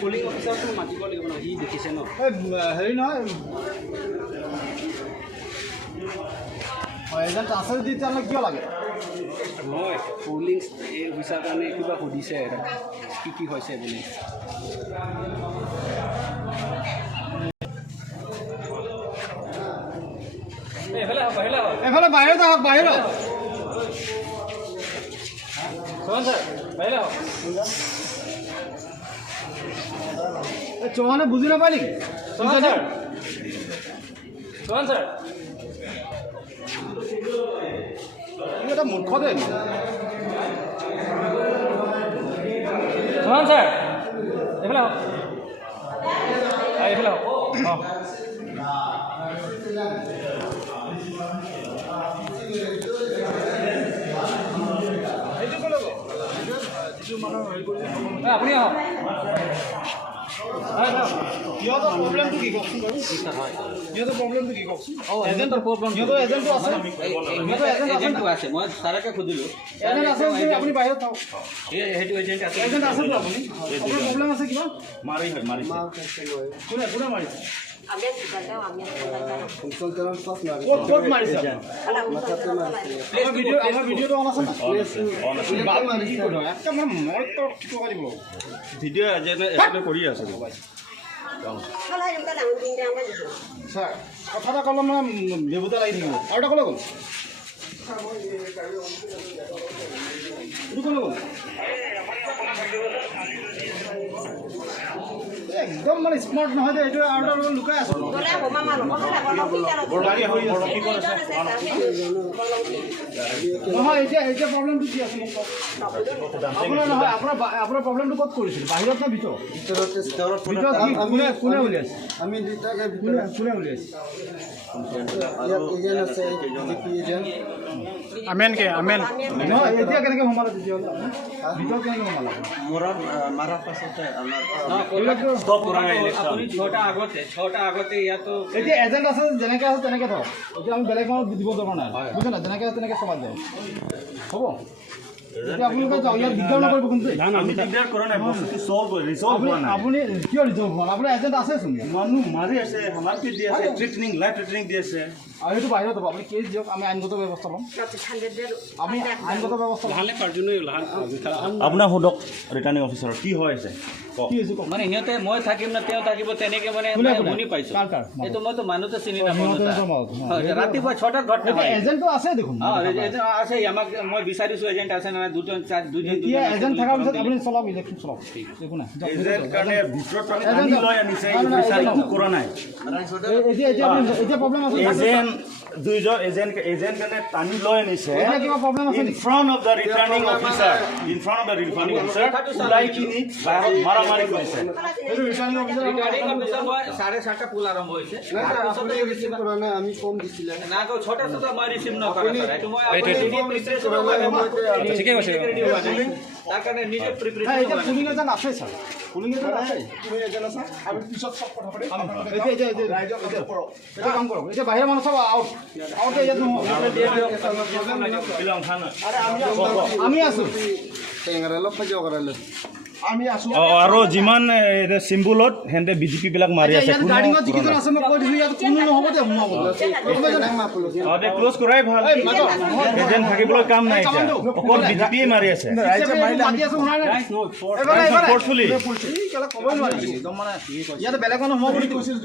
Pulling অফিচাৰটো মাতিব লাগিব ন সি দেখিছে ন হেৰি নহয় এজেণ্ট আছে যদি তেতিয়াহ'লে কিয় লাগে নহয় পুলিং অফিচাৰ কাৰণে কিবা সুধিছে কি হৈছে বুলি এফালে বাহিৰত আহক বাহিৰত চৌহানে বুজি নাপায় নেকি এটা মূৰ্খ দেই চৌহান ছাৰ এইফালে আহক এইফালে আহক আপুনি আহক সিহঁতৰ প্ৰব্লেমটো কি কওকচোন বাৰু সিহঁতৰ প্ৰব্লেমটো কি কওকচোন এজেণ্টৰ প্ৰব্লেম সিহঁতৰ এজেণ্টটো আছে এজেণ্টটো আছে মই ছাৰকে সুধিলোঁ এজেণ্ট আছে যদি আপুনি বাহিৰত থাকক সেইটো এজেণ্ট আছে এজেণ্ট আছেতো আপুনি আপোনাৰ প্ৰব্লেম আছে কিবা মাৰিছে কোনে কোনে মাৰিছে ক'ত মাৰিছে আমাৰ ভিডিঅ'টো অন আছে ভিডিঅ' এজেণ্টে কৰি আছে ছাৰ কথা এটা ক'লে মানে দেৱতা লাগি থাকিব আৰু এটা ক'লে গ'ল এইটো ক'লে গ'ল একদম মানে স্মাৰ্ট নহয় যে এইটো আৰু এটা লুকাই আছে নহয় এতিয়া প্ৰব্লেমটো কি আছে মোক কওক আপোনাৰ নহয় আপোনাৰ প্ৰব্লেমটো ক'ত কৰিছিল বাহিৰত নে ভিতৰত ভিতৰত কোনে উলিয়াইছে আমি দুটাকে কোনে উলিয়াইছে আমেন নহয় এতিয়া কেনেকৈ সোমালে তেতিয়াহ'লে ভিতৰত কেনেকৈ সোমালে মাৰাৰ পাছতে আপুনি ছটা আগতে ইয়াতো এতিয়া এজেণ্ট আছে যেনেকৈ আছে তেনেকৈ থওক এতিয়া আমি বেলেগ মানুহ দিব দৰকাৰ নাই বুজিছে নাই যেনেকৈ আছে তেনেকৈ চলাই যাওঁ হ'ব এতিয়া আপোনালোকে যাওক ইয়াত দিগদাৰ নকৰিব কিন্তু আমি দিগদাৰ কৰা নাই বস্তুটো সলভ ৰিজল্ভ হোৱা নাই আপুনি কিয় ৰিজল্ভ হোৱা নাই আপোনাৰ এজেণ্ট আছেচোন মানুহ মাৰি আছে হামাৰকে দি আছে ট্ৰিটনিং লাইফ ট্ৰিটনিং দি আছে আৰু সেইটো বাহিৰত হ'ব আপুনি কেছ দিয়ক আমি আইনগত ব্যৱস্থা ল'ম আমি আইনগত ব্যৱস্থা ল'ম ভালে পাৰ্জুনে আপোনাৰ সোধক ৰিটাৰ্ণিং অফিচাৰ কি হৈ আছে কি হৈছে কওক মানে সিহঁতে মই থাকিম না তেওঁ থাকিব তেনেকৈ মানে কোনে শুনি পাইছোঁ কাৰ এইটো মইতো মানুহটো চিনি নাপাওঁ সিহঁতৰ মাজত, ৰাতিপুৱা 6টাত ঘটনা এতিয়া এজেণ্টটো আছে দেখোন এজেণ্ট আছে আমাক মই বিচাৰিছোঁ এজেণ্ট আছে না দুজন এতিয়া এজেণ্ট থকাৰ পিছত আপুনি চলাওক ইলেকশ্যন চলাওক একো নাই এজেণ্ট কাৰণে ভিতৰত টানি লৈ আনিছে এই বিচাৰি একো কৰা নাই এতিয়া প্ৰব্লেম আছে এজেণ্ট দুইজন এজেণ্ট কাৰণে টানি লৈ আনিছে এতিয়া কিবা প্ৰব্লেম আছে in front of the returning officer ওলাই কিনি মাৰামাৰি কৰিছে এইটো ৰিটাৰ্ণিং অফিচাৰ মই 7:30টা পুল আৰম্ভ হৈছে আমি কম দিছিলে না আকৌ 6টা সুদ্ধা মই ৰিচিভ নকৰা এইটো মই ঠিকে কৈছে তাৰ কাৰণে নিজে প্ৰিপেৰেশ্যন এতিয়া পুলিং এজেণ্ট আছে ছাৰ পুলিং এজেণ্ট আছে পুলিং এজেণ্ট আছে আমি পিছত চব কথা পাতিম এতিয়া কাম কৰক এতিয়া বাহিৰৰ মানুহ চব আউট ইয়াত আমি আছো আমি আছো আৰু যিমান চিম্বলত হেঁতে বিজেপি বিলাক মাৰি আছে গাড়ীত যিকেইজন আছে মই কৈ দিছোঁ ইয়াত কোনো নহ'ব দে সোমাব ক্লোজ কৰাই ভাল এজেণ্ট থাকিবলৈ কাম নাই এতিয়া অকল বিজেপিয়ে মাৰি আছে ইয়াতে বেলেগ মানুহ সোমাব বুলি কৈছিল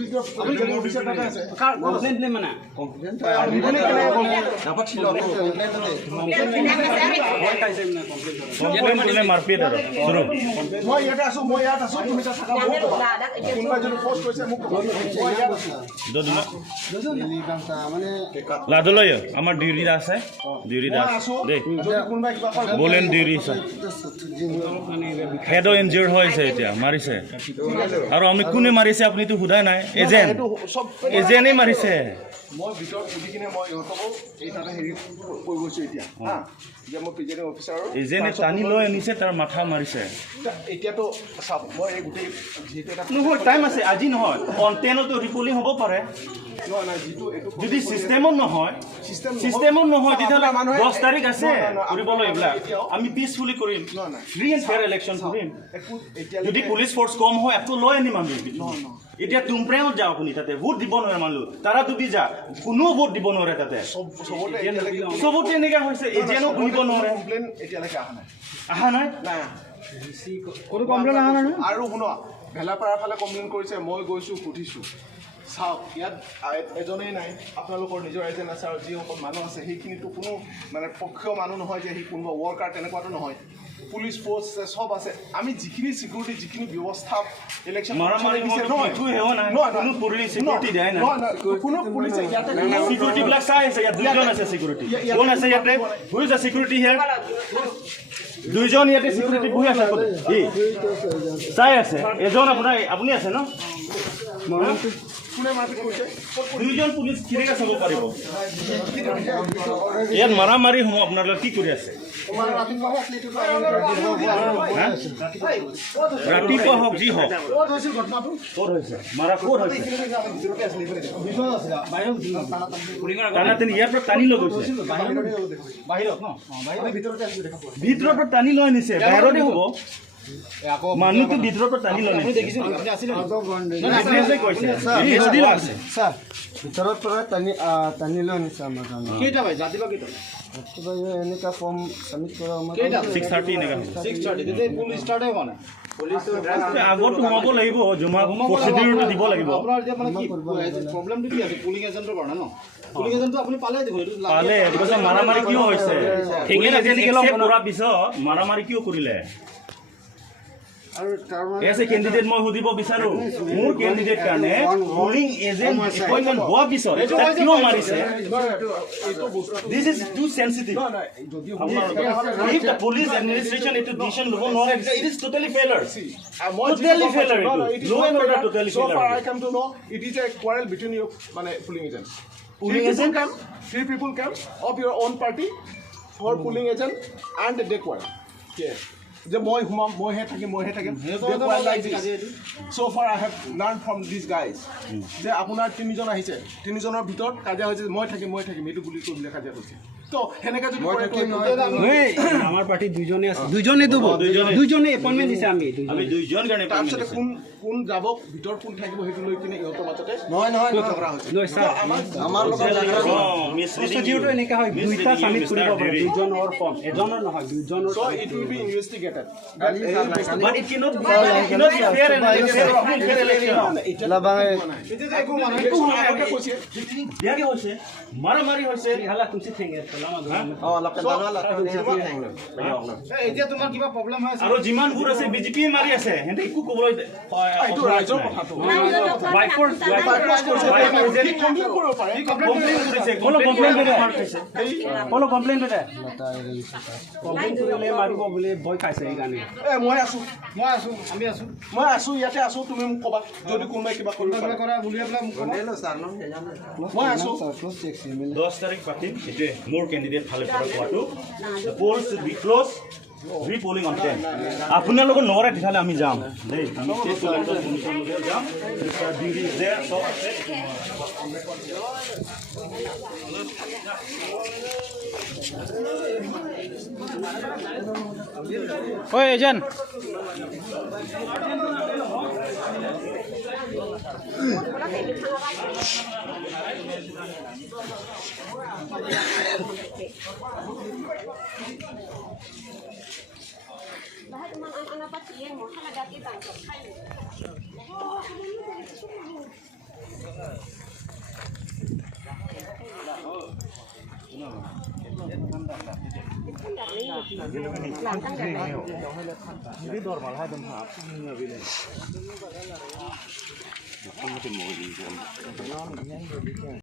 মাৰপিট আৰু মই ইয়াতে আছো মই ইয়াত আছো তুমি তাত থাকা মোক ক'বা কোনোবাই যদি পোষ্ট কৰিছে মোক ক'বা মই ইয়াত আছো লাদলৈ আমাৰ ডিউৰিটা আছে ডিউৰিটা দেই যদি কোনোবাই কিবা কয় বলেন ডিউৰি হেড ইনজিয়ৰ হৈছে এতিয়া মাৰিছে আৰু আমি কোনে মাৰিছে আপুনিতো সোধাই নাই এজেণ্ট চব এজেণ্টেই মাৰিছে মই ভিতৰত সুধি কিনে মই ইহঁতকো এই তাতে হেৰি কৈ গৈছোঁ এতিয়া হা যে মই প্ৰিজাইডিং অফিচাৰৰ এজেণ্টে টানি লৈ আনিছে তাৰ মাথা মাৰিছে এতিয়াতো চাওক মই এই গোটেই যিহেতু এটা নহয় টাইম আছে আজি নহয় কণ্টেইনতো ৰিপলিং হ'ব পাৰে নহয় নাই যিটো এইটো যদি চিষ্টেমত নহয় তেতিয়াহ'লে 10 তাৰিখ আছে কৰিবলৈ এইবিলাক আমি পিছফুলি কৰিম ফ্ৰী এণ্ড ফেয়াৰ ইলেকশ্যন কৰিম যদি পুলিচ ফ'ৰ্চ কম হয় একো লৈ আনিম আমি এতিয়া তুমপ্ৰেমত যাওঁ আপুনি তাতে ভোট দিব নোৱাৰে মানুহ তাৰা ডুবি যা কোনো ভোট দিব নোৱাৰে তাতে চবতে এনেকুৱা হৈছে এজেণ্টো শুনিব নোৱাৰে কমপ্লেইন এতিয়ালৈকে অহা নাই কোনো কমপ্লেইন অহা নাই আৰু শুনো ভেলাপাৰাৰ ফালে কমপ্লেইন কৰিছে মই গৈছোঁ সুধিছোঁ চাওক ইয়াত এজনেই নাই আপোনালোকৰ নিজৰ এজেণ্ট আছে আৰু যিসকল মানুহ আছে সেইখিনিতো কোনো মানে পক্ষীয় মানুহ নহয় যে সেই কোনোবা ৱৰ্কাৰ তেনেকুৱাতো নহয় পুলিচ ফ'ৰ্চ চব আছে আমি যিখিনি চিকিউৰিটি যিখিনি ব্যৱস্থা ইলেকশ্যন কোনো পুলিচে ইয়াতে চিকিউৰিটিবিলাক চাই আছে ইয়াত দুজন আছে চিকিউৰিটি কোন আছে ইয়াতে হু ইজ দ্য চিকিউৰিটি হিয়াৰ দুইজন ইয়াতে চিকিউৰিটি বহি আছে চাই আছে এজন আপোনাৰ আপুনি আছে ন কোনে মাৰপিট কৰিছে দুইজন পুলিচ কেনেকৈ চাব পাৰিব ইয়াত মাৰামাৰি সমূহ আপোনালোকে কি কৰি আছে ৰাতিপুৱা হওক যি হওক ক'ত হৈছে মাৰা ক'ত হৈছে টানাটানি ইয়াৰ পৰা টানি লৈ গৈছে ভিতৰৰ পৰা টানি লৈ নিছে বাহিৰতে হ'ব মানুহটো ভিতৰৰ পৰা টানি লৈ নিছে ভিতৰৰ পৰা টানি লৈ আনিছে আমাৰ কাৰণে কেইটা ভাই জাতিবা কেইটা এনেকুৱা ফৰ্ম ছাবমিট কৰা আমাৰ 6:30 এনেকুৱা হ'ব 6:30 তেতিয়া পুলিচ ষ্টাৰ্টে হোৱা নাই আগত সোমাব লাগিব জমা প্ৰচিডিউৰটো দিব লাগিব আপোনাৰ এতিয়া মানে কি প্ৰব্লেমটো কি আছে পুলিং এজেণ্টৰ কাৰণে ন পুলিং এজেণ্টটো আপুনি পালে দেখোন এইটো পালে পিছত মাৰামাৰি কিয় হৈছে কৰা পিছত মাৰামাৰি কিয় কৰিলে আৰু তাৰমানে এজ এ কেণ্ডিডেট মই সুধিব বিচাৰো মোৰ কেণ্ডিডেট কাৰণে পুলিং এজেণ্ট এপইণ্টমেণ্ট হোৱাৰ পিছত এটা কিয় মাৰিছে this is too sensitive if the police administration এইটো ডিচিশ্যন ল'ব নোৱাৰে it is totally failure totally failure law and order totally so far I failure come to know it is a quarrel between you মানে polling agent three people come of your own party for polling agent and they quarrel yes যে মই হুমাম মইহে থাকিম so far I have learned from these guys যে আপোনাৰ তিনিজন আহিছে তিনিজনৰ ভিতৰত কাজিয়া হৈছে মই থাকিম এইটো বুলি কৈ কাজিয়া হৈছে তো সেনেকা যদি আমাৰ পাৰ্টি দুইজনে আছে দুইজনে এপইণ্টমেণ্ট দিছে আমি দুইজন কাৰণে তাৰপিছতে কোন যাব ভিতৰত কোন থাকিব সেইটো লৈ কিনে ইহঁতৰ মাজতে ঝগৰা হৈছে আমাৰ প্ৰচিডিউৰটো এনেকুৱা হয় দুইটা ছাবমিট কৰিব পাৰে দুইজনৰ ফৰ্ম এজনৰ নহয় দুইজনৰ so it will be investigated but it cannot be fair and বেয়াকে হৈছে মাৰামাৰি হৈছে হালা তুমছে ঠেঙে এতিয়া তোমাৰ কিবা প্ৰব্লেম হৈ আছে আৰু যিমানবোৰ আছে বিজেপিয়ে মাৰি আছে সিহঁতে একো ক'বলৈ ৰাইজৰ কথাটো কমপ্লেইন কৰিলে মাৰিব বুলি ভয় খাইছে সেইকাৰণে মই আছো আমি আছো মই আছো ইয়াতে আছো তুমি মোক ক'বা যদি কোনোবাই কিবা কৰিব পাৰে কৰা বুলিয়ে পেলাই মোক মই আছো 10 তাৰিখ পাতিম এইটোৱে মোৰ কেণ্ডিডেট ফালে পৰা কোৱাটো poll should be close repolling on 10 আপোনালোকৰ নগৰে তেতিয়াহ'লে আমি যাম দেই আমি যাম ডিউটি দেয়াৰ চব আছে ঐ agent Bahal man ang anak pati mo, halaga kitang kayo. หลังตั้งแต่แรก